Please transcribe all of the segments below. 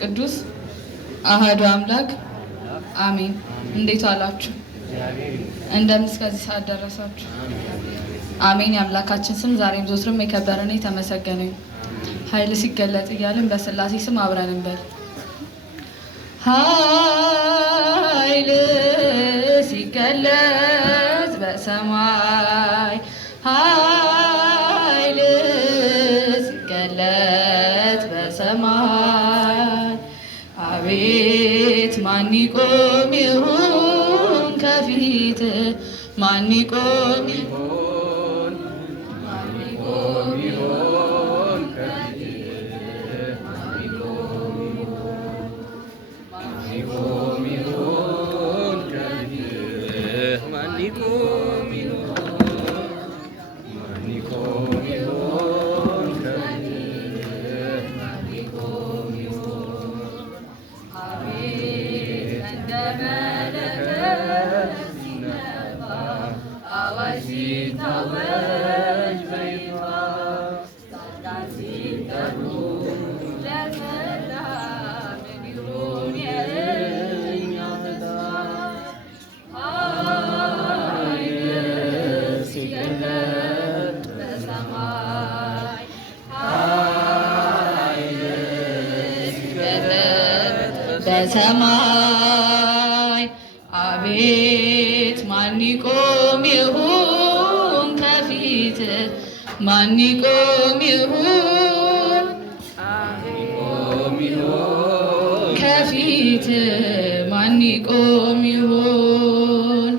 ቅዱስ አሐዱ አምላክ አሜን። እንዴት ዋላችሁ? እንደምን እስከዚህ ሰዓት ደረሳችሁ? አሜን። የአምላካችን ስም ዛሬም ዘወትርም የከበረና የተመሰገነ ይሁን። ኃይል ሲገለጥ እያልን በሥላሴ ስም አብረን እንበል። ኃይል ሲገለጥ በሰማይ ኃይል ሲገለጥ በሰማይ አቤት ማን ይቆም ይሁን ከፊት ማን ይቆም ይሁን ማን ይቆም ይሁን ከፊት ማን ይቆም ይሁን ከፊት ማን ይቆም ይሁን ከፊት ማን ይቆም ይሁን አቤት እንደ መለከት ሲነፋ አዋጅ ሲታወጅ በይፋ ጻድቃን ሲጠሩ ለሰላም እንዲሆን የእኛ ፈታ ኃይል ሲገለጥ በሰማይ ኃይል ሲገለጥ በሰማይ አቤት ማን ይቆም ይሁን ከፊት ማን ይቆም ይሁን ከፊት ማን ይቆም ይሁን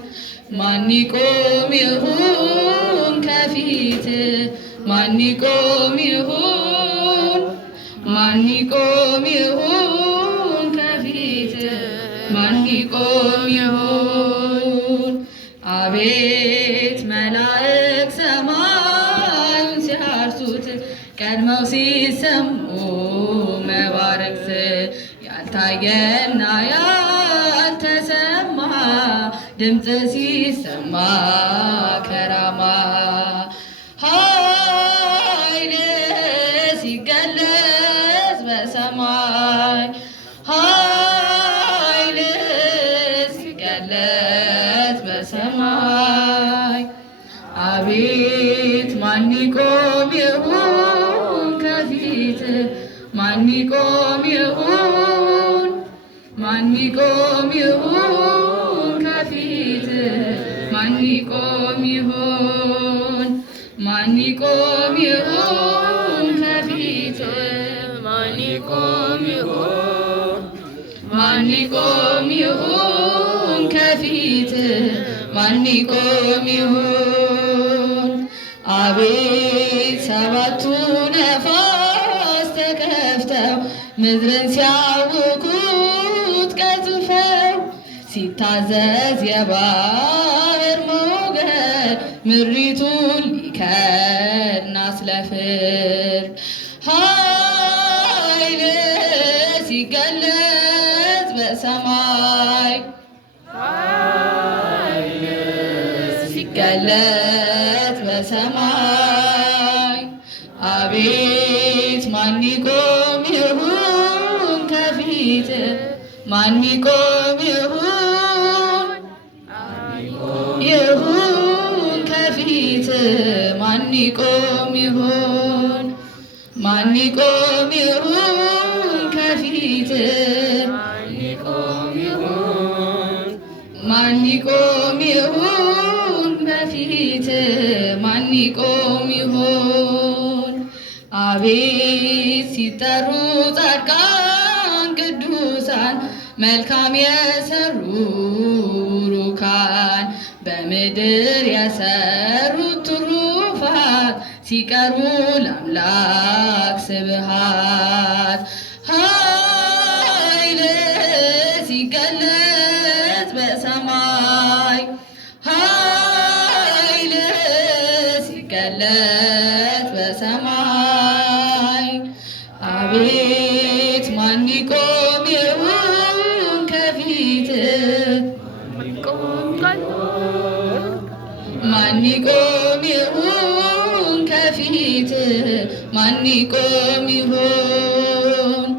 ማን ይቆም ይሁን ከፊት ማን ይቆም ይሁን ማን ይቆም ይሁን ከፊት ማን ይቆም ይሁን አቤት መላእክት ሰማዩን ሲያርሱት ቀድመው ሲሰሙ መባረክት ያልታየና ያልተሰማ ድምፅ ሲሰማ ከራማ ኃይል ሲገለጽ በሰማይ ኃይል ሲገለጽ በሰማይ አቤት ማን ይቆም ይሁን ከፊት ማን ይቆም ይሁን ማን ይቆም ይሁን ከፊት ማን ይቆም ይሁን ማን ይቆም ይሁን ከፊት ማን ይቆም ይሁን ማን ይቆም ይሁን ከፊት ማን ይቆም ይሁን አቤት ሰባቱ ነፋስ ተከፍተው ምድርን ሲያውኩት ቀዝፈው ሲታዘዝ የባህር ሞገድ ምድሪቱን ሊከድን አስለፍር ኃይል ሲገለጽ በሰማይ ኃይል ሲገለጽ በሰማይ አቤት ማን ይቆም ይሁን ከፊት ማን ይቆም ይሁን ከፊት ማን ይቆም ይሁን ማን ይቆም ይሁን ከፊት ማን ይቆም ይሁን በፊት ማን ይቆም ይሁን አቤት ሲጠሩ ጻድቃን ቅዱሳን መልካም የሰሩ ሩካን በምድር የሰሩት ትሩፋት ሲቀርቡ ለአምላክ ስብሐት ኃይል ሲገለጽ በሰማይ ኃይል ሲገለጽ በሰማይ አቤት ማን ይቆም ይሁን ከፊት ማን ይቆም ይሁን ከፊት ማን ይቆም ይሁን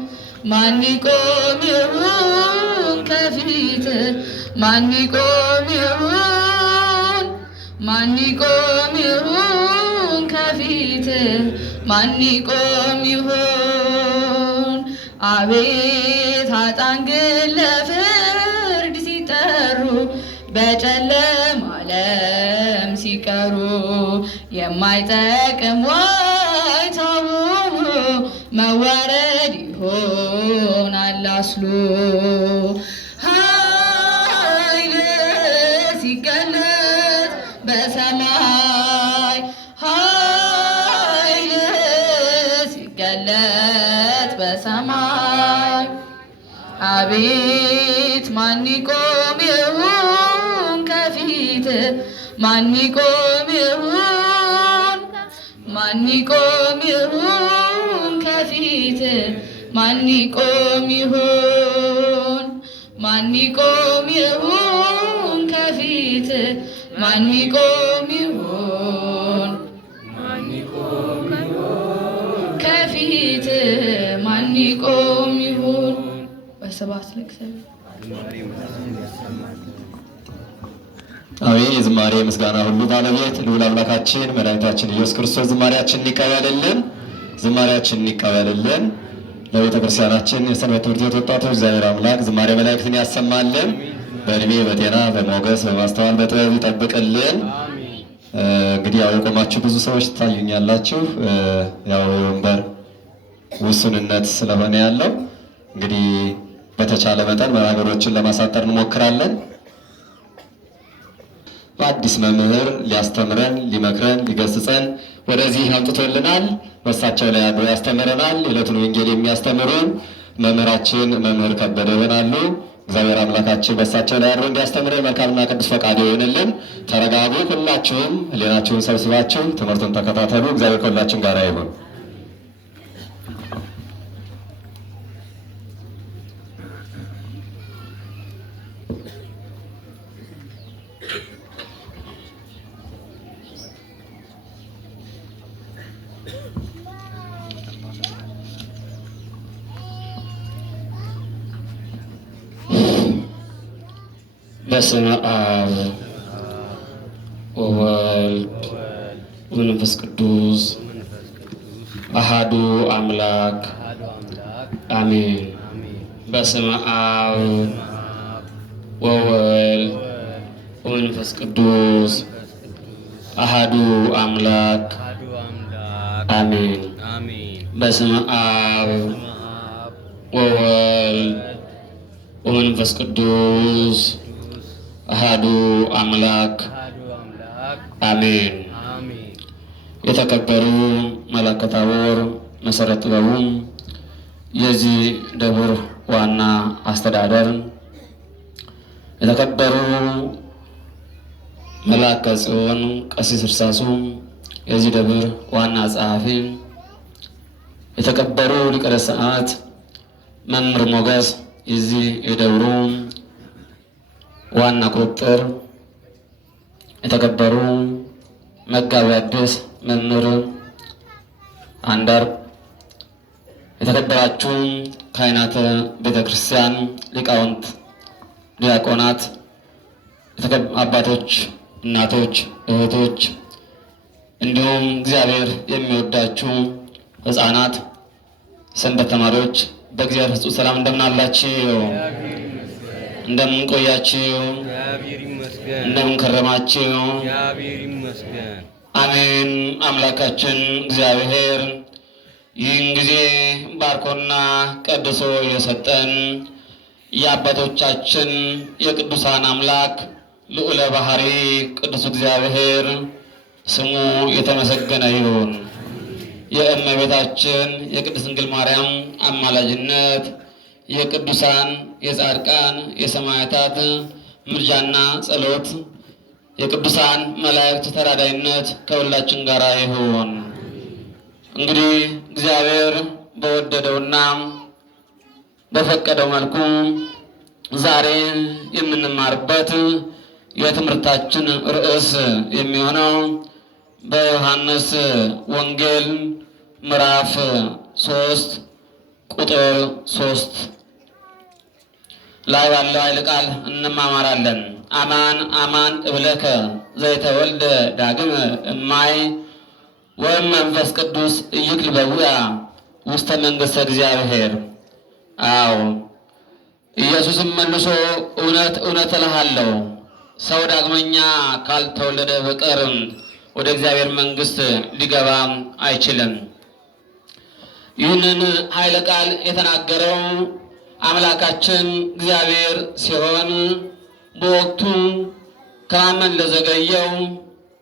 ማን ይቆም ይሁን ከፊት ማን ይቆም ይሁን ማን ይቆም ይሁን ከፊት ማን ይቆም ይሁን አቤት ኃጥአን ግን ለፍርድ ሲጠሩ በጨለማ ዓለም ሲቀሩ የማይጠቅም ዋይታ ሆኖ መዋረድ ይሆናል አስሎ ኃይል ሲገለጥ በሰማይ ኃይል ሲገለጥ በሰማይ አቤት ማን ይቆም ይሁን ከፊት ማን ይቆም ይሁን ማን ይቆም ይሁን ከፊት ማን ይቆም ይሁን ማን ይቆም ይሁን ከፊት ማን ይቆም ይሁን ከፊት ማን ይቆም ይሁን በስብሐት ለእግዚአብሔር። አሜን። የዝማሬ ምስጋና ሁሉ ባለቤት ልዑል አምላካችን መድኃኒታችን ኢየሱስ ክርስቶስ ዝማሬያችንን ይቀበልልን፣ ዝማሬያችንን ይቀበልልን። ለቤተ ክርስቲያናችን የሰንበት ትምህርት ቤት ወጣቶች እግዚአብሔር አምላክ ዝማሬ መላእክትን ያሰማልን፣ በእድሜ በጤና በሞገስ በማስተዋል በጥበብ ይጠብቅልን። እንግዲህ ያው የቆማችሁ ብዙ ሰዎች ትታዩኛላችሁ። ያው ወንበር ውሱንነት ስለሆነ ያለው እንግዲህ በተቻለ መጠን መራገሮችን ለማሳጠር እንሞክራለን። በአዲስ መምህር ሊያስተምረን ሊመክረን ሊገስጸን ወደዚህ አምጥቶልናል። በእሳቸው ላይ አድሮ ያስተምረናል። የዕለቱን ወንጌል የሚያስተምሩን መምህራችን መምህር ከበደ ይሆናሉ። እግዚአብሔር አምላካችን በእሳቸው ላይ አድሮ እንዲያስተምረን መልካምና ቅዱስ ፈቃዱ ይሆንልን። ተረጋጉ። ሁላችሁም ሕሊናችሁን ሰብስባችሁ ትምህርቱን ተከታተሉ። እግዚአብሔር ከሁላችን ጋር ይሁን። በስመ አብ ወወልድ ወመንፈስ ቅዱስ አሐዱ አምላክ አሜን። በስመ አብ ወወልድ ወመንፈስ ቅዱስ አሐዱ አምላክ አሜን። በስመ አብ ወወልድ ወመንፈስ ቅዱስ አሐዱ አምላክ አሜን። የተከበሩ መላከ ታቦር መሰረት ጥበቡ የዚህ ደብር ዋና አስተዳደር፣ የተከበሩ መላከ ጽዮን ቀሲስ እርሳሱ የዚህ ደብር ዋና ጸሐፊ፣ የተከበሩ ሊቀ ሰዓት መምህር ሞገስ የዚህ የደብሩ ዋና ቁጥጥር፣ የተከበሩ መጋቢ አዲስ መምህር አንዳር፣ የተከበራችሁ ካህናተ ቤተ ክርስቲያን ሊቃውንት፣ ዲያቆናት፣ አባቶች፣ እናቶች፣ እህቶች እንዲሁም እግዚአብሔር የሚወዳችሁ ሕፃናት፣ ሰንበት ተማሪዎች በእግዚአብሔር ፍጹም ሰላም እንደምን አላችሁ? እንደምን ቆያችሁ? እንደምን ከረማችሁ? አሜን። አምላካችን እግዚአብሔር ይህን ጊዜ ባርኮና ቀድሶ የሰጠን የአባቶቻችን የቅዱሳን አምላክ ልዑለ ባህሪ ቅዱስ እግዚአብሔር ስሙ የተመሰገነ ይሁን። የእመቤታችን የቅድስት ድንግል ማርያም አማላጅነት፣ የቅዱሳን የጻድቃን የሰማዕታት ምልጃና ጸሎት፣ የቅዱሳን መላእክት ተራዳይነት ከሁላችን ጋር ይሁን። እንግዲህ እግዚአብሔር በወደደውና በፈቀደው መልኩ ዛሬ የምንማርበት የትምህርታችን ርዕስ የሚሆነው በዮሐንስ ወንጌል ምዕራፍ 3 ቁጥር 3 ላይ ባለው ኃይለ ቃል እንማማራለን። አማን አማን እብለከ ዘይተወልደ ዳግም እማይ ወመንፈስ ቅዱስ ኢይክል በውያ ውስተ መንግሥተ እግዚአብሔር። አዎ ኢየሱስም መልሶ እውነት እውነት እልሃለሁ ሰው ዳግመኛ ካልተወለደ በቀር ወደ እግዚአብሔር መንግሥት ሊገባ አይችልም። ይህንን ኃይለ ቃል የተናገረው አምላካችን እግዚአብሔር ሲሆን በወቅቱ ከማመን ለዘገየው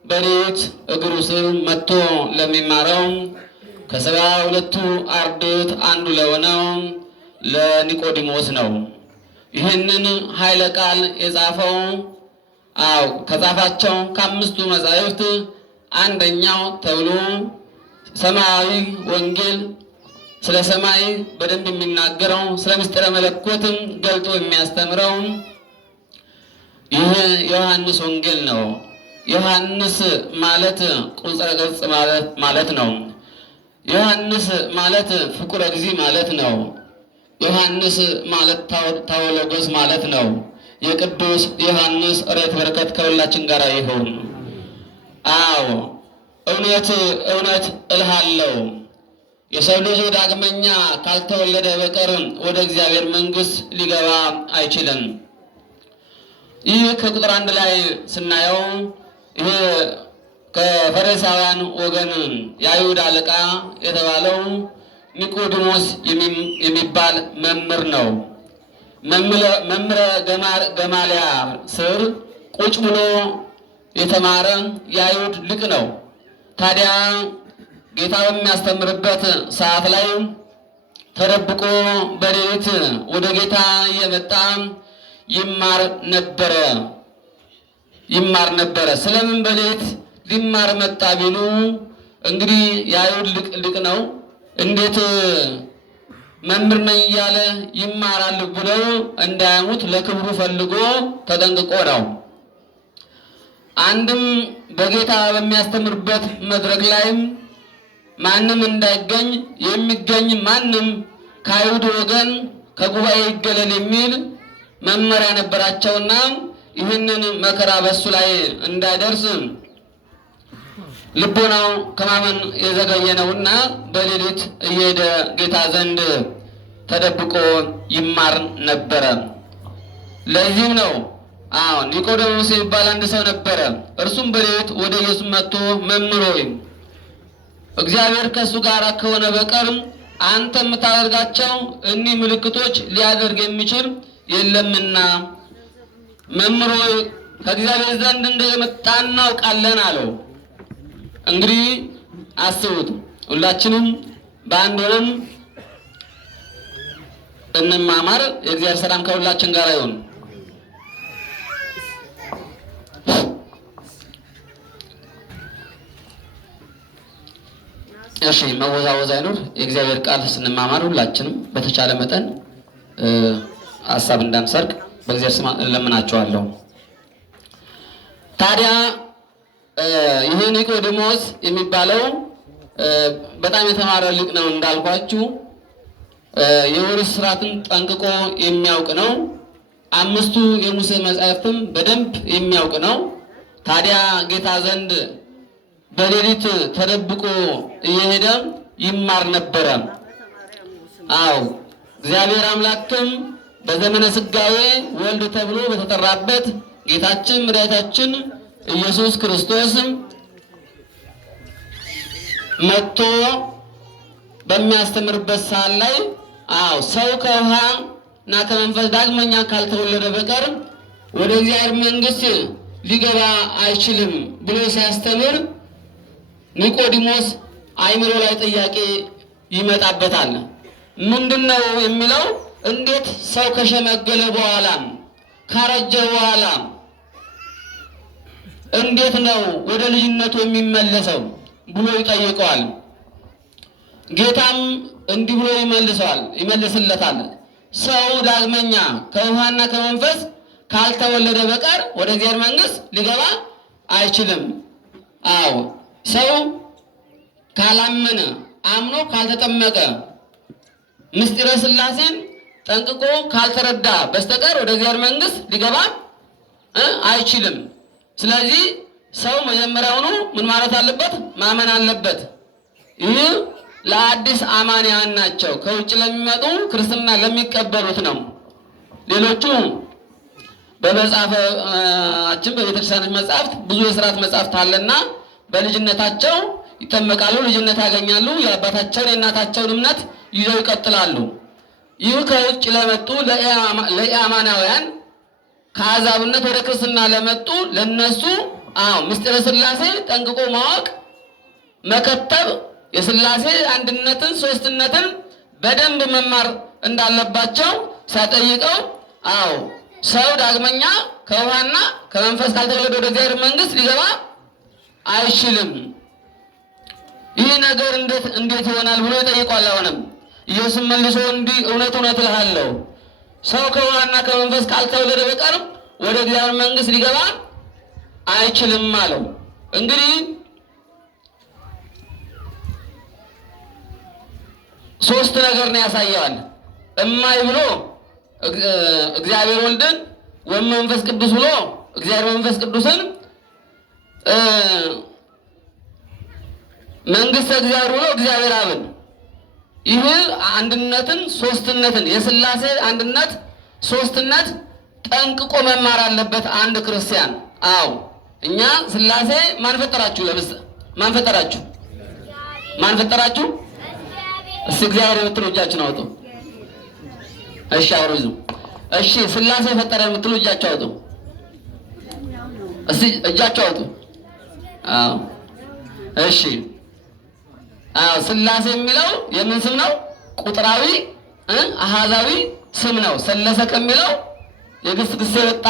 በሌሊት እግሩ ስር መጥቶ ለሚማረው ከ72ቱ አርድእት አንዱ ለሆነው ለኒቆዲሞስ ነው። ይህንን ኃይለ ቃል የጻፈው ከጻፋቸው ከአምስቱ መጻሕፍት አንደኛው ተብሎ ሰማያዊ ወንጌል ስለ ሰማይ በደንብ የሚናገረው ስለ ምስጢረ መለኮትም ገልጦ የሚያስተምረው ይህ ዮሐንስ ወንጌል ነው። ዮሐንስ ማለት ቁጽረ ቅርጽ ማለት ነው። ዮሐንስ ማለት ፍቁረ እግዚእ ማለት ነው። ዮሐንስ ማለት ታዎሎጎስ ማለት ነው። የቅዱስ ዮሐንስ ሬት በረከት ከሁላችን ጋር ይሁን። አዎ እውነት እውነት እልሃለሁ የሰው ልጅ ዳግመኛ ካልተወለደ በቀር ወደ እግዚአብሔር መንግሥት ሊገባ አይችልም። ይህ ከቁጥር 1 ላይ ስናየው ይህ ከፈሪሳውያን ወገን የአይሁድ አለቃ የተባለው ኒቆዲሞስ የሚባል መምህር ነው። መምህረ ገማልያ ስር ቁጭ ብሎ የተማረ የአይሁድ ሊቅ ነው። ታዲያ ጌታ በሚያስተምርበት ሰዓት ላይ ተደብቆ በሌሊት ወደ ጌታ እየመጣ ይማር ነበረ። ስለምን በሌሊት ሊማር መጣ ቢሉ እንግዲህ የአይሁድ ሊቅ ነው፣ እንዴት መምህር ነኝ እያለ ይማራል ብለው እንዳያሙት ለክብሩ ፈልጎ ተጠንቅቆ ነው። አንድም በጌታ በሚያስተምርበት መድረክ ላይም ማንም እንዳይገኝ የሚገኝ ማንም ከአይሁድ ወገን ከጉባኤ ይገለል የሚል መመሪያ ነበራቸውና ይህንን መከራ በሱ ላይ እንዳይደርስ ልቦናው ከማመን የዘገየ ነውና በሌሊት እየሄደ ጌታ ዘንድ ተደብቆ ይማር ነበረ። ለዚህም ነው ኒቆዲሞስ የሚባል አንድ ሰው ነበረ። እርሱም በሌሊት ወደ ኢየሱስ መጥቶ መምህር ሆይ እግዚአብሔር ከእሱ ጋር ከሆነ በቀር አንተ የምታደርጋቸው እኒህ ምልክቶች ሊያደርግ የሚችል የለምና መምህር ሆይ ከእግዚአብሔር ዘንድ እንደመጣ እናውቃለን አለው። እንግዲህ አስቡት፣ ሁላችንም በአንድ ሆነን እንማማር። የእግዚአብሔር ሰላም ከሁላችን ጋር ይሁን። እሺ፣ መወዛወዝ አይኖር። የእግዚአብሔር ቃል ስንማማር ሁላችንም በተቻለ መጠን ሀሳብ እንዳንሰርቅ በእግዚአብሔር ስም እለምናቸዋለሁ። ታዲያ ይህ ኒቆዲሞስ የሚባለው በጣም የተማረ ሊቅ ነው እንዳልኳችሁ። የኦሪት ሥርዓትን ጠንቅቆ የሚያውቅ ነው። አምስቱ የሙሴ መጻሕፍትም በደንብ የሚያውቅ ነው። ታዲያ ጌታ ዘንድ በሌሊት ተደብቆ እየሄደ ይማር ነበረ። እግዚአብሔር አምላክም በዘመነ ሥጋዌ ወልድ ተብሎ በተጠራበት ጌታችን መድኃኒታችን ኢየሱስ ክርስቶስ መጥቶ በሚያስተምርበት ሰዓት ላይ ሰው ከውሃ እና ከመንፈስ ዳግመኛ ካልተወለደ በቀር ወደ እግዚአብሔር መንግሥት ሊገባ አይችልም ብሎ ሲያስተምር ኒቆዲሞስ አይምሮ ላይ ጥያቄ ይመጣበታል። ምንድነው የሚለው? እንዴት ሰው ከሸመገለ በኋላ ካረጀ በኋላ እንዴት ነው ወደ ልጅነቱ የሚመለሰው ብሎ ይጠይቀዋል። ጌታም እንዲህ ብሎ ይመልስለታል። ሰው ዳግመኛ ከውሃና ከመንፈስ ካልተወለደ በቀር ወደ እግዚአብሔር መንግሥት ሊገባ አይችልም። ሰው ካላመነ አምኖ ካልተጠመቀ ምስጢረ ሥላሴን ጠንቅቆ ካልተረዳ በስተቀር ወደ እግዚአብሔር መንግስት ሊገባ አይችልም። ስለዚህ ሰው መጀመሪያውኑ ምን ማለት አለበት? ማመን አለበት። ይህ ለአዲስ አማንያን ናቸው፣ ከውጭ ለሚመጡ ክርስትና ለሚቀበሉት ነው። ሌሎቹ በመጽሐፋችን በቤተክርስቲያን መጽሐፍት ብዙ የሥርዓት መጽሐፍት አለና በልጅነታቸው ይጠመቃሉ፣ ልጅነት ያገኛሉ፣ የአባታቸውን የእናታቸውን እምነት ይዘው ይቀጥላሉ። ይህ ከውጭ ለመጡ ለኢአማናውያን ከአሕዛብነት ወደ ክርስትና ለመጡ ለነሱ ምስጢረ ሥላሴ ጠንቅቆ ማወቅ መከተብ የሥላሴ አንድነትን ሦስትነትን በደንብ መማር እንዳለባቸው ሳይጠይቀው ሰው ዳግመኛ ከውሃና ከመንፈስ ካልተወለደ ወደ እግዚአብሔር መንግስት ሊገባ አይችልም። ይህ ነገር እንዴት ይሆናል ብሎ ይጠይቋል። አሁንም ኢየሱስ መልሶ እንዲህ እውነት እውነት እልሃለሁ ሰው ከውሃና ከመንፈስ ካልተወለደ በቀር ወደ እግዚአብሔር መንግስት ሊገባ አይችልም አለው። እንግዲህ ሶስት ነገር ነው ያሳየዋል። እማይ ብሎ እግዚአብሔር ወልድን ወመንፈስ ቅዱስ ብሎ እግዚአብሔር መንፈስ ቅዱስን መንግስተ እግዚአብሔር ብሎ እግዚአብሔር አብን። ይህ አንድነትን ሦስትነትን የሥላሴ አንድነት ሦስትነት ጠንቅቆ መማር አለበት አንድ ክርስቲያን። እኛ ሥላሴ ማን ፈጠራችሁ? ማን ፈጠራችሁ? ማን ፈጠራችሁ? እስቲ እግዚአብሔር የምትሉ እጃችሁን አውጡ። እሺ አውሩዙ። እሺ ሥላሴ ፈጠረ የምትሉ እጃችሁ አውጡ። እስቲ እጃችሁ አውጡ። እሺ ሥላሴ የሚለው የምን ስም ነው? ቁጥራዊ አሃዛዊ ስም ነው። ሰለሰ ከሚለው የግስ ግስ የወጣ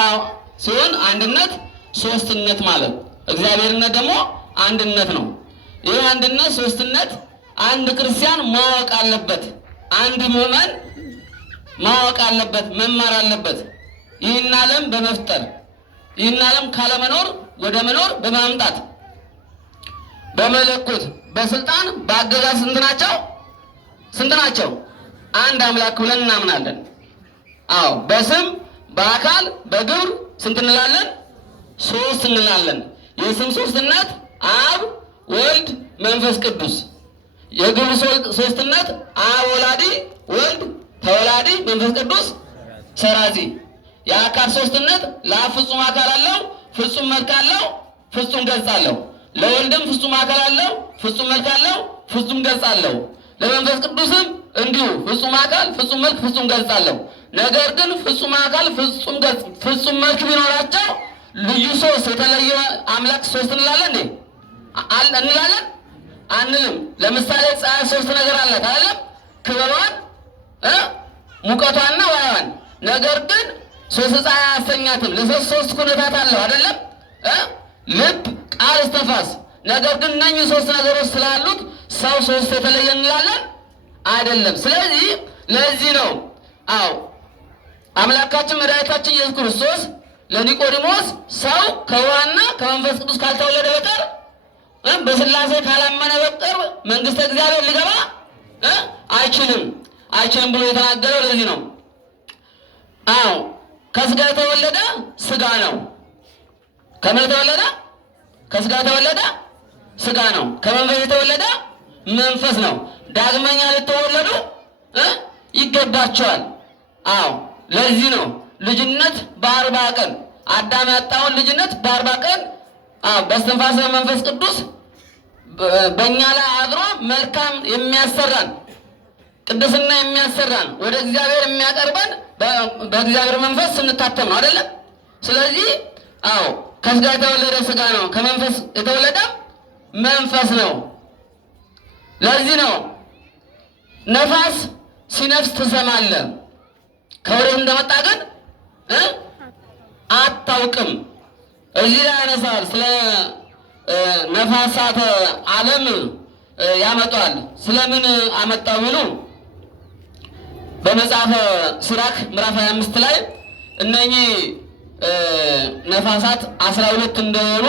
ሲሆን አንድነት ሦስትነት ማለት እግዚአብሔርነት ደግሞ አንድነት ነው። ይህ አንድነት ሦስትነት አንድ ክርስቲያን ማወቅ አለበት። አንድ ምዕመን ማወቅ አለበት፣ መማር አለበት። ይህን ዓለም በመፍጠር ይህን ዓለም ካለመኖር ወደ መኖር በማምጣት በመለኮት በስልጣን በአገዛዝ ስንት ናቸው? አንድ አምላክ ብለን እናምናለን። በስም በአካል በግብር ስንት እንላለን? ሶስት እንላለን። የስም ሶስትነት አብ ወልድ መንፈስ ቅዱስ። የግብር ሶስትነት አብ ወላዲ ወልድ ተወላዲ መንፈስ ቅዱስ ሰራዚ። የአካል ሶስትነት ለአብ ፍጹም አካል አለው፣ ፍጹም መልክ አለው፣ ፍጹም ገጽ አለው። ለወልድም ፍጹም አካል አለው፣ ፍጹም መልክ አለው፣ ፍጹም ገጽ አለው። ለመንፈስ ቅዱስም እንዲሁ ፍጹም አካል፣ ፍጹም መልክ፣ ፍጹም ገጽ አለው። ነገር ግን ፍጹም አካል፣ ፍጹም ገጽ፣ ፍጹም መልክ ቢኖራቸው ልዩ ሶስት የተለየ አምላክ ሶስት እንላለን እንዴ? እንላለን? አንልም። ለምሳሌ ፀሐይ ሶስት ነገር አላት አይደለም? ክበቧን፣ ሙቀቷና ዋያዋን። ነገር ግን ሶስት ፀሐይ አያሰኛትም። ለሶስት ኩነታት አለው አይደለም? ልብ፣ ቃል፣ እስትንፋስ። ነገር ግን እነኚህ ሶስት ነገሮች ስላሉት ሰው ሶስት የተለየ እንላለን አይደለም። ስለዚህ ለዚህ ነው አምላካችን መድኃኒታችን ኢየሱስ ክርስቶስ ለኒቆዲሞስ ሰው ከውሃና ከመንፈስ ቅዱስ ካልተወለደ በቀር በሥላሴ ካላመነ በቀር መንግስተ እግዚአብሔር ሊገባ አይችልም ብሎ የተናገረው ለዚህ ነው። ከስጋ የተወለደ ስጋ ነው። ከምን የተወለደ? ከስጋ የተወለደ ስጋ ነው። ከመንፈስ የተወለደ መንፈስ ነው። ዳግመኛ ልትወለዱ ይገባቸዋል። ለዚህ ነው ልጅነት በ40 ቀን አዳም ያጣውን ልጅነት በ40 ቀን በእስትንፋሰ መንፈስ ቅዱስ በእኛ ላይ አድሮ መልካም የሚያሰራን ቅድስና የሚያሰራን ወደ እግዚአብሔር የሚያቀርበን በእግዚአብሔር መንፈስ ስንታተም ነው አይደለም? ስለዚህ ከስጋ የተወለደ ስጋ ነው፣ ከመንፈስ የተወለደ መንፈስ ነው። ለዚህ ነው ነፋስ ሲነፍስ ትሰማለህ፣ ከወዴት እንደመጣ ግን አታውቅም። እዚህ ላይ ያነሳል። ስለ ነፋሳት ዓለም ያመጣል። ስለምን አመጣው ቢሉ በመጽሐፈ ሲራክ ምዕራፍ 25 ላይ እነኚህ ነፋሳት 12 እንደሆኑ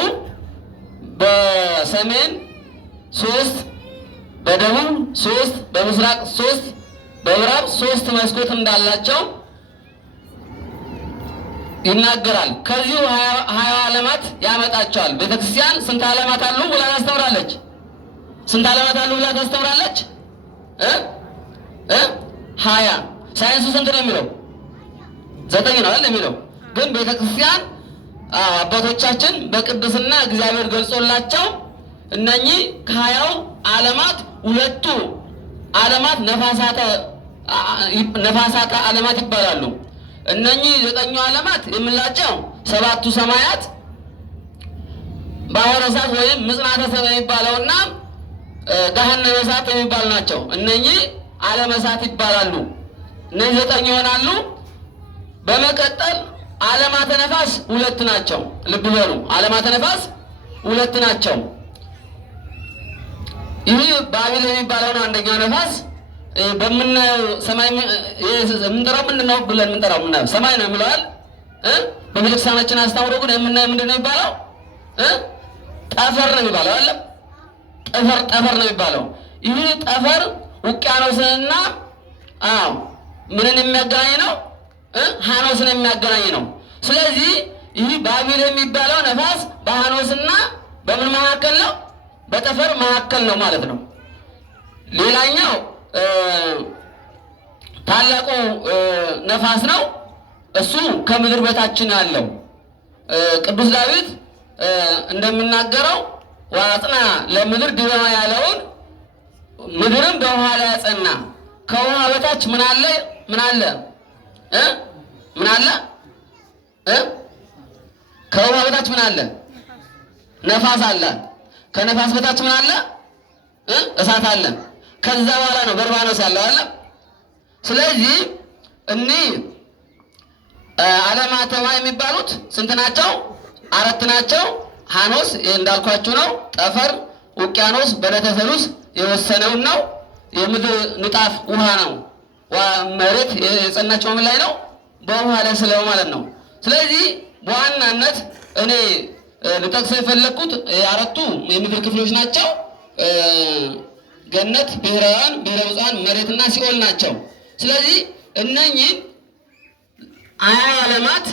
በሰሜን 3 በደቡብ 3 በምስራቅ 3 በምዕራብ 3 መስኮት እንዳላቸው ይናገራል። ከዚሁ 20 ዓለማት ያመጣቸዋል። ቤተክርስቲያን ስንት ዓለማት አሉ ብላ ታስተምራለች? ስንት ዓለማት አሉ ብላ ታስተምራለች? 20። ሳይንሱ ስንት ነው የሚለው? 9 ነው አይደል የሚለው። ግን ቤተክርስቲያን አባቶቻችን በቅድስና እግዚአብሔር ገልጾላቸው እነኚህ ከ20 ዓለማት 2ቱ ዓለማት ነፋሳተ ዓለማት ይባላሉ። እነኚህ 9ኙ ዓለማት የምላቸው 7ቱ ሰማያት ባሕረ እሳት ወይም ምጽናተ ሰማይ የሚባለውና ገሃነመ እሳት የሚባሉ ናቸው። እነኚህ ዓለመ እሳት ይባላሉ። እነዚህ 9 ይሆናሉ። በመቀጠል ዓለማተ ነፋስ 2 ናቸው። ልብ በሉ፣ ዓለማተ ነፋስ 2 ናቸው። ይህ ባቢል የሚባለው ነው አንደኛው ነፋስ። በምናየው ሰማይ የምንጠራው ምንድን ነው ብለን የምንጠራው ሰማይ ነው የሚለዋል። በቤተክርስቲያናችን አስተምሮ ግን የምናየው ምንድን ነው የሚባለው? ጠፈር ነው የሚባለው አለ። ጠፈር ነው የሚባለው። ይህ ጠፈር ውቅያኖስንና ምንን የሚያገናኝ ነው? ሐኖስን የሚያገናኝ ነው። ስለዚህ ይህ ባቢል የሚባለው ነፋስ በሐኖስና በምን መካከል ነው? በጠፈር መካከል ነው ማለት ነው። ሌላኛው ታላቁ ነፋስ ነው። እሱ ከምድር በታችን ያለው ቅዱስ ዳዊት እንደሚናገረው ዋጽና ለምድር ድበማ ያለውን ምድርም በውሃ ላይ ያጸና። ከውሃ በታች ምን አለ? ምን አለ? ምን አለ? ከውሃ በታች ምን አለ? ነፋስ አለ። ከነፋስ በታች ምን አለ? እሳት አለ። ከዛ በኋላ ነው በርባኖስ ያለው አለ። ስለዚህ እኒህ ዓለማተ ውሃ የሚባሉት ስንት ናቸው? 4 ናቸው። ሐኖስ እንዳልኳችሁ ነው። ጠፈር፣ ውቅያኖስ፣ በለተ ሰሉስ የወሰነውን ነው። የምድር ንጣፍ ውሃ ነው። መሬት የጸናቸው ምን ላይ ነው? በውሃ ላይ ስለው ማለት ነው። ስለዚህ በዋናነት እኔ ልጠቅሰው የፈለግኩት 4ቱ የምድር ክፍሎች ናቸው። ገነት፣ ብሔራውያን፣ ብሔረ ብፁዓን፣ መሬትና ሲኦል ናቸው። ስለዚህ እነኚህ 20 ዓለማት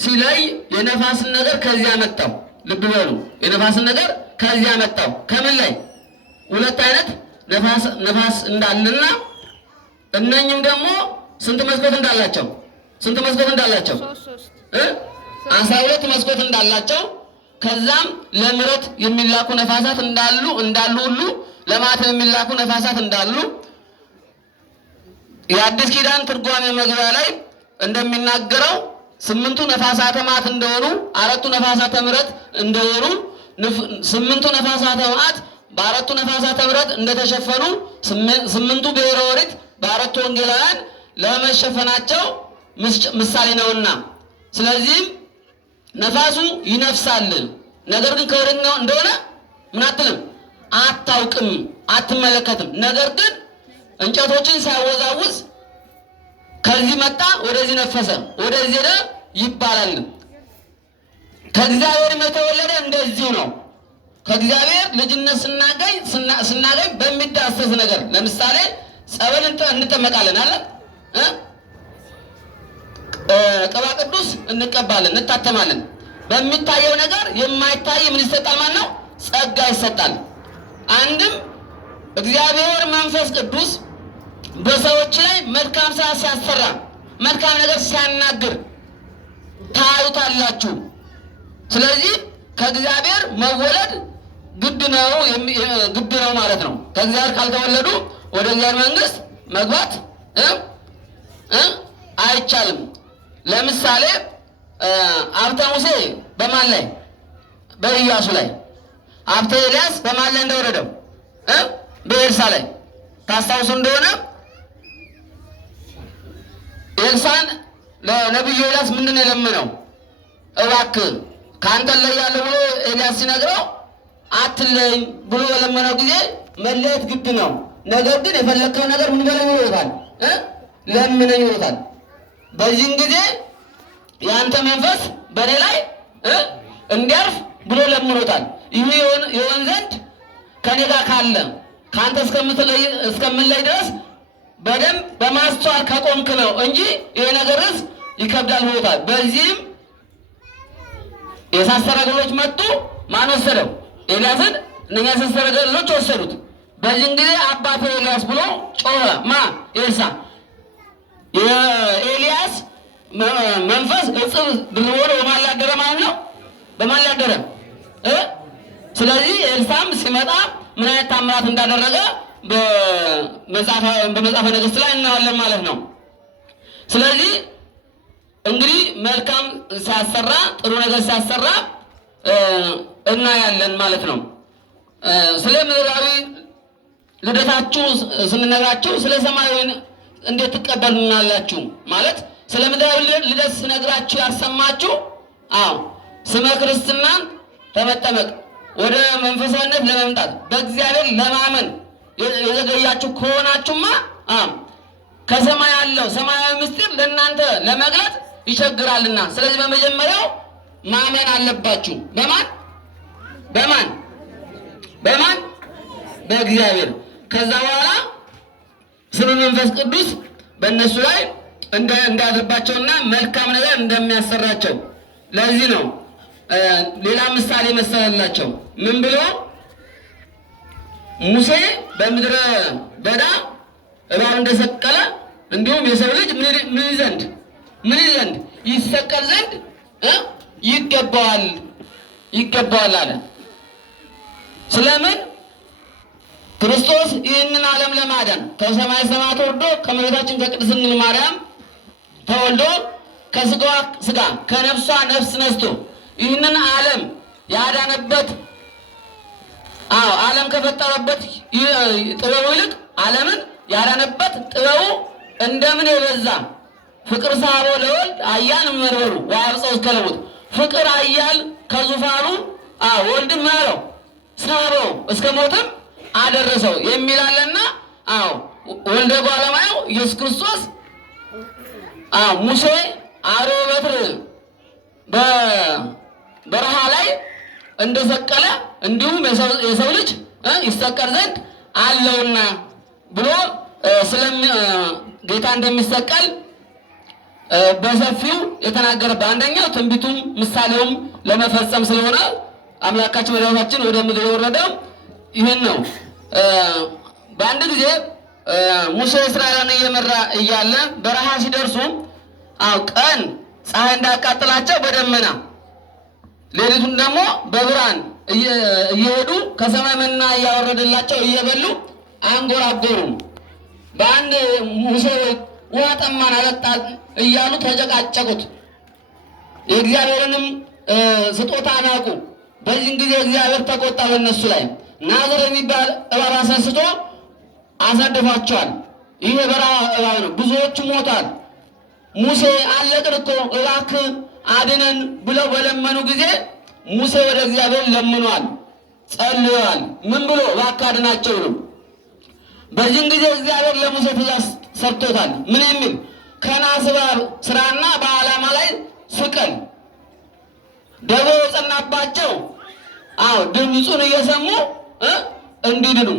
ሲለይ የነፋስን ነገር ከዚያ መጣው። ልብ በሉ፣ የነፋስን ነገር ከዚያ መጣው። ከምን ላይ? 2 አይነት ነፋስ እንዳለና እነኚህም ደግሞ ስንት መስኮት እንዳላቸው? ስንት መስኮት እንዳላቸው? 12 መስኮት እንዳላቸው። ከዛም ለምሕረት የሚላኩ ነፋሳት እንዳሉ ሁሉ ለማተም የሚላኩ ነፋሳት እንዳሉ የአዲስ ኪዳን ትርጓሜ መግቢያ ላይ እንደሚናገረው 8ቱ ነፋሳተ መዓት እንደሆኑ፣ 4ቱ ነፋሳተ ምሕረት እንደሆኑ፣ 8ቱ ነፋሳተ መዓት በ4ቱ ነፋሳተ ምሕረት እንደተሸፈኑ፣ 8ቱ ብሔረ ኦሪት በ4ቱ ወንጌላውያን ለመሸፈናቸው ምሳሌ ነውና፣ ስለዚህም ነፋሱ ይነፍሳል። ነገር ግን ከወዴት ነው እንደሆነ ምን አትልም፣ አታውቅም፣ አትመለከትም። ነገር ግን እንጨቶችን ሲያወዛውዝ ከዚህ መጣ ወደዚህ ነፈሰ ወደዚህ ሄደ ይባላል። ከእግዚአብሔር የተወለደ እንደዚሁ ነው። ከእግዚአብሔር ልጅነት ስናገኝ በሚዳሰስ ነገር፣ ለምሳሌ ጸበል እንጠመቃለን አለ፣ ቅባ ቅዱስ እንቀባለን፣ እንታተማለን። በሚታየው ነገር የማይታይ ምን ይሰጣል ማለት ነው? ጸጋ ይሰጣል። አንድም እግዚአብሔር መንፈስ ቅዱስ በሰዎች ላይ መልካም ስራ ሲያሰራ፣ መልካም ነገር ሲያናግር ታዩታላችሁ። ስለዚህ ከእግዚአብሔር መወለድ ግድ ነው ማለት ነው። ከእግዚአብሔር ካልተወለዱ ወደ እግዚአብሔር መንግስት መግባት አይቻልም። ለምሳሌ ሀብተ ሙሴ በማን ላይ? በኢያሱ ላይ። ሀብተ ኤልያስ በማን ላይ እንደወረደው? በኤልሳ ላይ። ታስታውሱ እንደሆነ ኤልሳን ለነቢዩ ኤልያስ ምንድን ነው የለመነው? እባክህ ከአንተ እለያለሁ ብሎ ኤልያስ ሲነግረው አትለኝ ብሎ በለመነው ጊዜ መለየት ግድ ነው። ነገር ግን የፈለግከው ነገር ምን በለኝ ይወጣል፣ ለምነኝ ይወጣል። በዚህን ጊዜ የአንተ መንፈስ በእኔ ላይ እንዲያርፍ ብሎ ለምኖታል። ይህ የሆን ዘንድ ከኔ ጋር ካለ ከአንተ እስከምንለይ ድረስ በደንብ በማስተዋል ከቆምክ ነው እንጂ ይሄ ነገርስ ይከብዳል ብሎታል። በዚህም የእሳት ሰረገሎች መጡ። ማን ወሰደው? ኤልያስን። እነኛ የእሳት ሰረገሎች ወሰዱት። በዚህን ጊዜ አባቴ ኤልያስ ብሎ ጮኸ። ኤልሳ የኤልያስ መንፈስ እጽብ ድርቦ በማን ላይ አደረ ማለት ነው? በማን ላይ አደረ? ስለዚህ ኤልሳም ሲመጣ ምን አይነት ታምራት እንዳደረገ በመጽሐፈ ነገሥት ላይ እናያለን ማለት ነው። ስለዚህ እንግዲህ መልካም ሲያሰራ ጥሩ ነገር ሲያሰራ እናያለን ማለት ነው። ስለ ምድራዊ ልደታችሁ ስንነግራችሁ ስለ ሰማያዊ እንዴት ትቀበሉናላችሁ? ማለት ስለ ምድራዊ ልደት ስነግራችሁ ያሰማችሁ ስመ ክርስትናን ለመጠመቅ ወደ መንፈሳዊነት ለመምጣት በእግዚአብሔር ለማመን የዘገያችሁ ከሆናችሁማ ከሰማይ ያለው ሰማያዊ ምስጢር ለእናንተ ለመግለጥ ይቸግራልና፣ ስለዚህ በመጀመሪያው ማመን አለባችሁ። በማን በእግዚአብሔር። ከዛ በኋላ ስመ መንፈስ ቅዱስ በእነሱ ላይ እንዳያድርባቸውና መልካም ነገር እንደሚያሰራቸው። ለዚህ ነው ሌላ ምሳሌ መሰለላቸው። ምን ብሎ ሙሴ በምድረ በዳ እባብ እንደሰቀለ እንዲሁም የሰው ልጅ ምን ዘንድ ይሰቀል ዘንድ ይገባዋል አለ። ስለምን? ክርስቶስ ይህንን ዓለም ለማዳን ከሰማይ ሰማያት ወርዶ ከእመቤታችን ከቅድስት ድንግል ማርያም ተወልዶ ከስጋዋ ስጋ ከነፍሷ ነፍስ ነስቶ ይህንን ዓለም ያዳነበት ዓለም ከፈጠረበት ጥበቡ ይልቅ ዓለምን ያዳነበት ጥበቡ እንደምን የበዛ ፍቅር ሳቦ ለወልድ አያል መንበሩ ወአብጽሖ እስከ ለሞት ፍቅር አያል ከዙፋኑ ወልድም ማረው ሳበው እስከ ሞትም አደረሰው የሚላለና ወልደ እጓለ እማሕያው ኢየሱስ ክርስቶስ ሙሴ አርብ በትር በበረሃ ላይ እንደሰቀለ እንዲሁም የሰው ልጅ ይሰቀል ዘንድ አለውና ብሎ ጌታ እንደሚሰቀል በሰፊው የተናገረ በአንደኛው ትንቢቱም ምሳሌውም ለመፈጸም ስለሆነ አምላካችን መድኃኒታችን ወደ ምድር የወረደው ይህን ነው። በአንድ ጊዜ ሙሴ እስራኤልን እየመራ እያለ በረሃ ሲደርሱ ቀን ፀሐይ እንዳያቃጥላቸው በደመና ሌሊቱን ደግሞ በብርሃን እየሄዱ ከሰማይ መና እያወረደላቸው እየበሉ አንጎራጎሩ። በአንድ ሙሴ ውሃ ጠማን አጠጣን እያሉ ተጨቃጨቁት። የእግዚአብሔርንም ስጦታ ናቁ። በዚህን ጊዜ እግዚአብሔር ተቆጣ በእነሱ ላይ። ናዝር የሚባል እባብ አስነስቶ አሳድፏቸዋል። ይህ የበረሃ እባብ ነው። ብዙዎቹ ሞቷል። ሙሴ አለቅን እኮ እባክህ አድነን ብለው በለመኑ ጊዜ ሙሴ ወደ እግዚአብሔር ለምኗል፣ ጸልዮአል። ምን ብሎ? እባክህ አድናቸው ብሎ። በዚህን ጊዜ እግዚአብሔር ለሙሴ ትእዛዝ ሰጥቶታል። ምን የሚል? ከናስ እባብ ስራና በዓላማ ላይ ስቀል፣ ደቦ የጸናባቸው ድምፁን እየሰሙ እንዲድኑ፣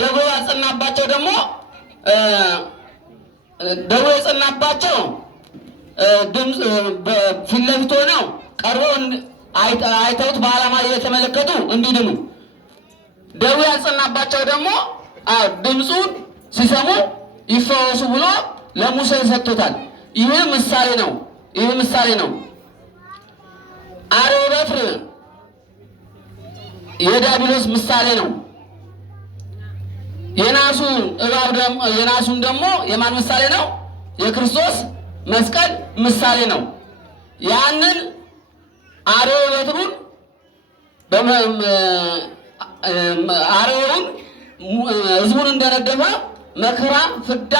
ደቦ ያጸናባቸው ደግሞ ደቦ የጸናባቸው ድምፅ ፊት ለፊት ሆነው ቀርበው አይተውት በዓላማ እየተመለከቱ እንዲድኑ፣ ደዌ ያጸናባቸው ደግሞ ድምፁን ሲሰሙ ይፈወሱ ብሎ ለሙሴ ሰጥቶታል። ይህ ምሳሌ ነው። አርብ በትር የዲያብሎስ ምሳሌ ነው። የናሱን ደግሞ የማን ምሳሌ ነው? የክርስቶስ መስቀል ምሳሌ ነው። ያንን አርብ በትሩን አርቡን ህዝቡን እንደነደፈ መከራ ፍዳ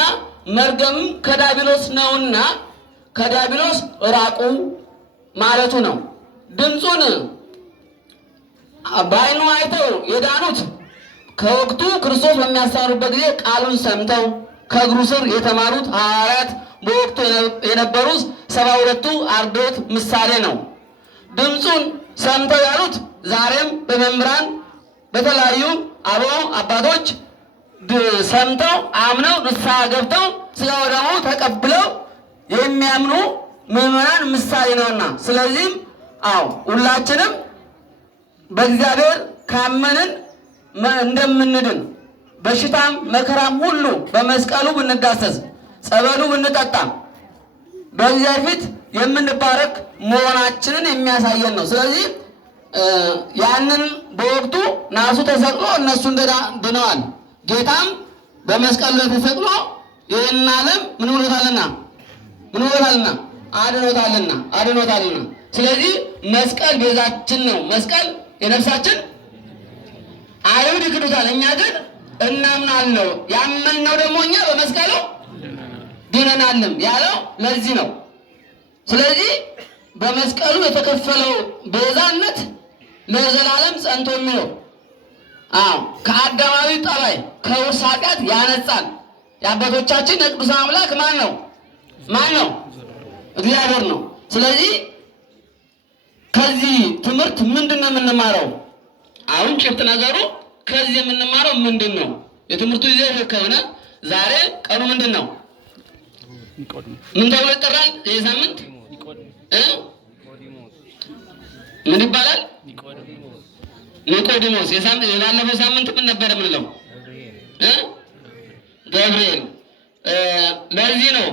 መርገምም ከዲያብሎስ ነውና ከዲያብሎስ ራቁ ማለቱ ነው። ድምፁን በዓይኑ አይተው የዳኑት ከወቅቱ ክርስቶስ በሚያስተምሩበት ጊዜ ቃሉን ሰምተው ከእግሩ ስር የተማሩት ሐዋርያት በወቅቱ የነበሩት 72ቱ አርድእት ምሳሌ ነው። ድምፁን ሰምተው ያሉት ዛሬም በመምህራን በተለያዩ አበው አባቶች ሰምተው አምነው ንስሐ ገብተው ሥጋው ወደሙ ተቀብለው የሚያምኑ ምዕመናን ምሳሌ ነውና፣ ስለዚህም ሁላችንም በእግዚአብሔር ካመንን እንደምንድን በሽታም መከራም ሁሉ በመስቀሉ ብንዳሰስ ጸበሉ ብንጠጣ በእግዚአብሔር ፊት የምንባረክ መሆናችንን የሚያሳየን ነው። ስለዚህ ያንን በወቅቱ ናሱ ተሰቅሎ እነሱ ድነዋል። ጌታም በመስቀሉ ላይ ተሰቅሎ ይህንን ዓለም ምን ብሎታልና አድኖታልና። ስለዚህ መስቀል ቤዛችን ነው። መስቀል የነፍሳችን አይሁድ ይክዱታል፣ እኛ ግን እናምናለን። ያመንነው ደግሞ እኛ በመስቀሉ ድነናልም ያለው ለዚህ ነው። ስለዚህ በመስቀሉ የተከፈለው ቤዛነት ለዘላለም ጸንቶ የሚኖር ከአዳማዊ ጠባይ ከውርስ ኃጢአት ያነጻል። የአባቶቻችን የቅዱሳን አምላክ ማን ነው? እግዚአብሔር ነው። ስለዚህ ከዚህ ትምህርት ምንድን ነው የምንማረው? አሁን ጭብጥ ነገሩ ከዚህ የምንማረው ምንድን ነው? የትምህርቱ ይዘት ከሆነ ዛሬ ቀኑ ምንድን ነው? ምን ተብሎ ይጠራል? ይህ ሳምንት ምን ይባላል? ኒቆዲሞስ። የባለፈው ሳምንት ምን ነበር የምንለው? ገብርኤል። ለዚህ ነው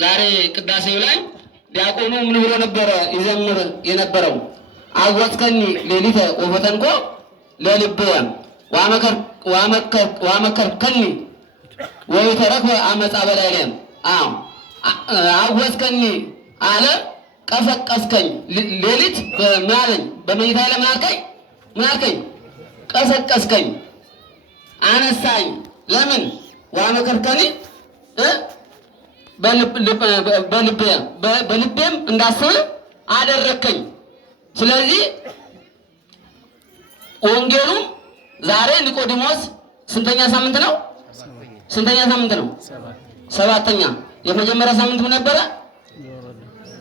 ዛሬ ቅዳሴው ላይ ዲያቆኑ ምን ብሎ ነበረ ይዘምር የነበረው? አወጽከኒ ሌሊተ ወፈተንኮ ለልብየ ዋመከርከኒ ወይተረክበ አመፃ በላዕየ። አወጽከኒ አለ ቀሰቀስከኝ። ሌሊት ምን አለኝ? በመኝታዬ ላይ ምን አልከኝ? ቀሰቀስከኝ፣ አነሳኝ። ለምን? ዋመከርከኒ በልቤም እንዳስብ አደረከኝ። ስለዚህ ወንጌሉም ዛሬ ኒቆዲሞስ ስንተኛ ሳምንት ነው? ሰባተኛ። የመጀመሪያ ሳምንት ምን ነበረ?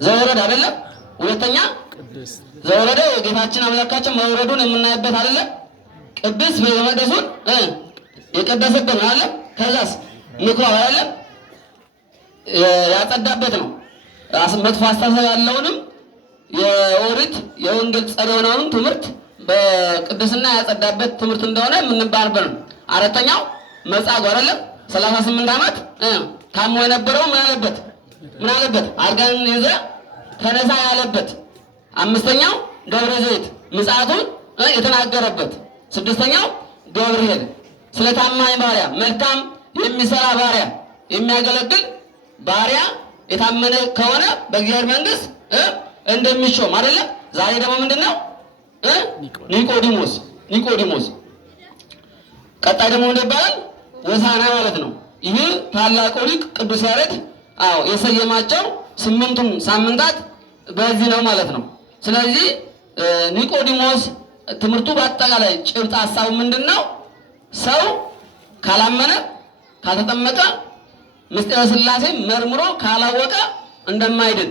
ዘወረደ አይደለም? ሁለተኛ ዘወረደ የጌታችን አምላካችን መውረዱን የምናይበት አይደለም? ቅዱስ ቤተ መቅደሱን የቀደሰበት ነው አይደለም? ከዛስ ምኩራብ አይደለም? ያጸዳበት ነው። መጥፎ አስተሳሰብ ያለውንም የኦሪት የወንጌል ጸር የሆነውን ትምህርት በቅድስና ያጸዳበት ትምህርት እንደሆነ የምንባልበት ነው። አራተኛው መጻጉዕ አይደለም? 38 ዓመት ታሞ የነበረው ምን አለበት? አልጋን ይዘህ ተነሳ ያለበት። አምስተኛው ደብረ ዘይት ምጽአቱን የተናገረበት። ስድስተኛው ገብርኤል ስለ ታማኝ ባሪያ፣ መልካም የሚሰራ ባሪያ፣ የሚያገለግል ባሪያ የታመነ ከሆነ በእግዚአብሔር መንግስት እንደሚሾም አይደለም? ዛሬ ደግሞ ምንድነው? ኒቆዲሞስ። ቀጣይ ደግሞ ምን ይባላል? ሆሳዕና ማለት ነው። ይህ ታላቁ ሊቅ ቅዱስ ያሬድ የሰየማቸው 8ቱም ሳምንታት በዚህ ነው ማለት ነው። ስለዚህ ኒቆዲሞስ ትምህርቱ በአጠቃላይ ጭብጥ ሀሳቡ ምንድነው? ሰው ካላመነ ካልተጠመቀ ምስጢረ ሥላሴ መርምሮ ካላወቀ እንደማይድን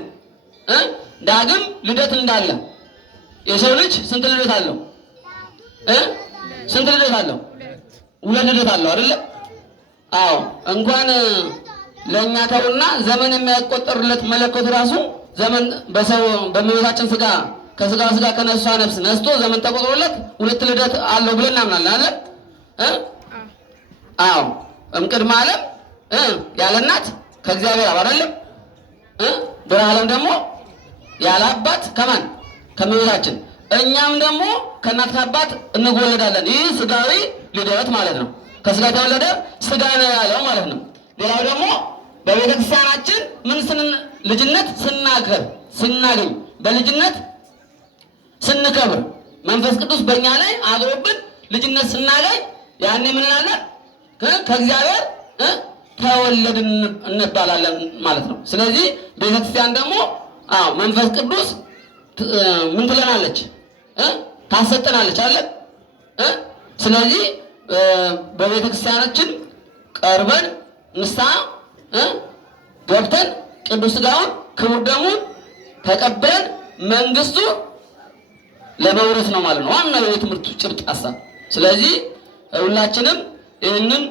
ዳግም ልደት እንዳለ የሰው ልጅ ስንት ልደት አለው? ሁለት ልደት አለው አይደለ? እንኳን ለእኛ ተውና ዘመን የሚያቆጠርለት መለኮቱ ራሱ ዘመን በሰው በእመቤታችን ስጋ ከስጋ ከነሷ ነፍስ ነስቶ ዘመን ተቆጥሮለት ሁለት ልደት አለው ብለን እናምናለን አይደል? እምቅድመ ዓለም ያለ እናት ከእግዚአብሔር አብ አይደለም? ድኅረ ዓለም ደግሞ ያለ አባት ከማን? ከእመቤታችን። እኛም ደግሞ ከእናት ከአባት እንወለዳለን። ይህ ስጋዊ ልደት ማለት ነው። ከስጋ የተወለደ ስጋ ነው ያለው ማለት ነው። ሌላው ደግሞ በቤተ ክርስቲያናችን ልጅነት ስናገኝ በልጅነት ስንከብር መንፈስ ቅዱስ በእኛ ላይ አድሮብን ልጅነት ስናገኝ ያኔ ምን እንላለን? ከእግዚአብሔር ተወለድን እንባላለን ማለት ነው። ስለዚህ ቤተክርስቲያን ደግሞ መንፈስ ቅዱስ ምን ትለናለች? ታሰጠናለች አለ። ስለዚህ በቤተክርስቲያናችን ቀርበን ንስሐ ገብተን ቅዱስ ሥጋውን ክቡር ደሙን ተቀበለን መንግስቱ ለመውረስ ነው ማለት ነው። ዋናው የትምህርቱ ጭብጥ ሀሳብ። ስለዚህ ሁላችንም ይህንን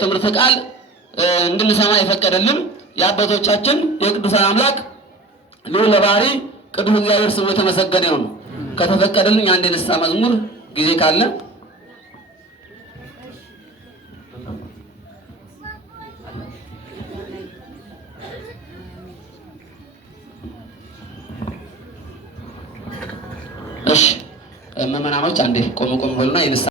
ትምህርት ቃል እንድንሰማ የፈቀደልን የአባቶቻችን የቅዱሳን አምላክ ልዑለ ባሕርይ ቅዱስ እግዚአብሔር ስሙ የተመሰገነ ይሁን። ከተፈቀደልኝ አንድ የንስሐ መዝሙር ጊዜ ካለ እሺ። ምዕመናኖች አንዴ ቆም በሉና የንስሐ